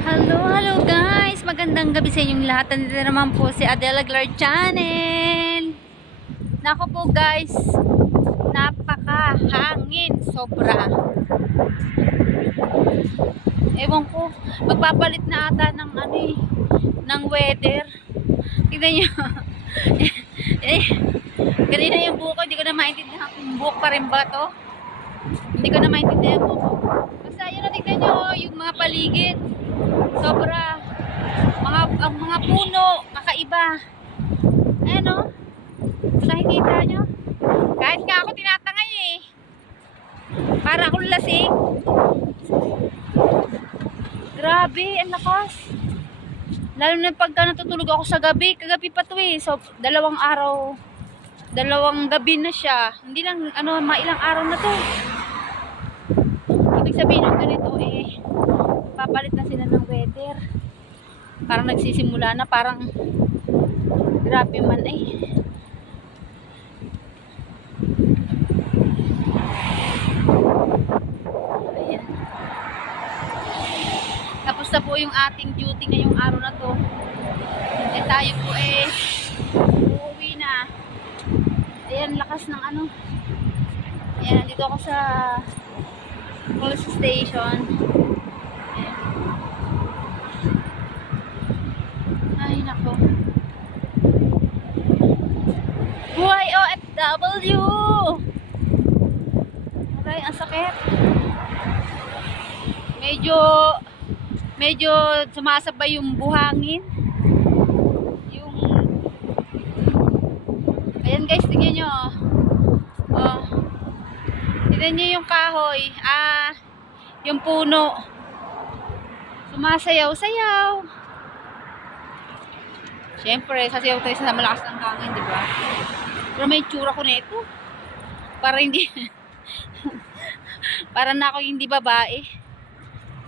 Hello guys! Magandang gabi sa inyong lahat. Nandito naman po si Adela Glar Channel. Nako po guys, napakahangin sobra. Ewan ko, magpapalit na ata ng ng weather. Tignan nyo. eh, Kanina yung buko, hindi ko na maintindihan kung buhok pa rin ba to. Hindi ko na maintindihan buko. Basta yun na, tignan nyo yung mga paligid. Sobra. Ang mga puno, kakaiba. Ayan o. Nakikita nyo? Kahit nga ako tinatangay eh. Para akong lasing. Grabe, ang lakas. Lalo na pagka natutulog ako sa gabi. Kagabi pa to eh. So, dalawang gabi na siya. Hindi lang, mailang araw na to. Ibig sabihin ng ganito eh, papalit na sila ng weather. Parang nagsisimula na, parang grabe man eh. Ayan. Tapos na po yung ating duty ngayong araw na to. Eh tayo po eh uuwi na. Ayan, lakas ng Ayan, nandito ako sa police station. Ayan. Ay nako. Buhay OFW! Aray, ang sakit. Medyo sumasabay yung buhangin. Ayan guys, tingnan nyo. Oh. Tingnan nyo yung kahoy. Yung puno. Sumasayaw-sayaw. Siyempre, sasayaw tayo sa malakas ng hangin, di ba? Pero may tsura ko na ito. Para hindi para na ako hindi babae.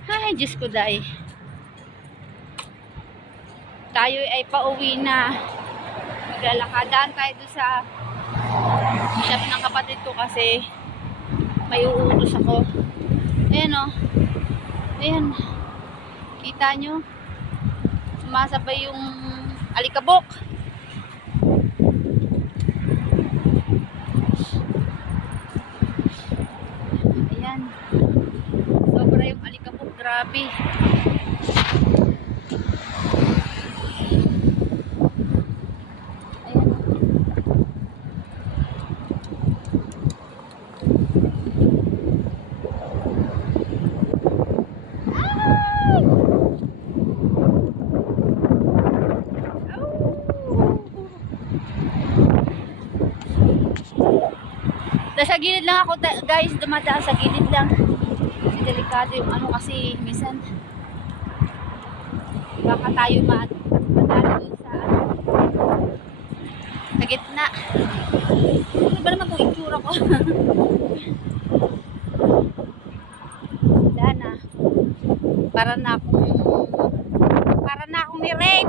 Ay, Diyos ko dahil. Tayo ay pauwi na. Maglalakadaan tayo doon sa shop ng kapatid ko kasi may uutos ako. Ayan o. Ayan. Kita nyo? Sumasabay yung alikabok. Ayan. Sobra yung alikabok. Grabe. Sa gilid lang ako guys, dumadaan sa gilid lang. Kasi delikado yung kasi minsan baka tayo madali dun sa gitna. Ano ba naman kung itsura ko? Wala na. Para na akong ni-rape.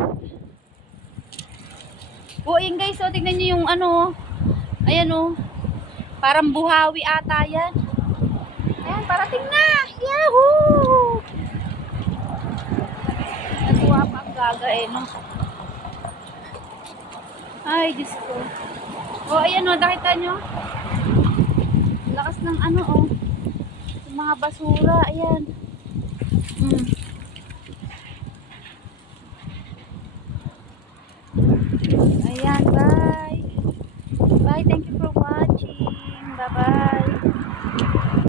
Buing guys, so tignan nyo yung ayan o. Parang buhawi ata yan. Ayan, parating na! Yahoo! Natuwa pa ang gaga eh, no? Ay, Diyos ko. O, ayan o, nakita nyo? Lakas ng yung mga basura, ayan. Ayan, bye! Bye, thank you for watching. Bye-bye.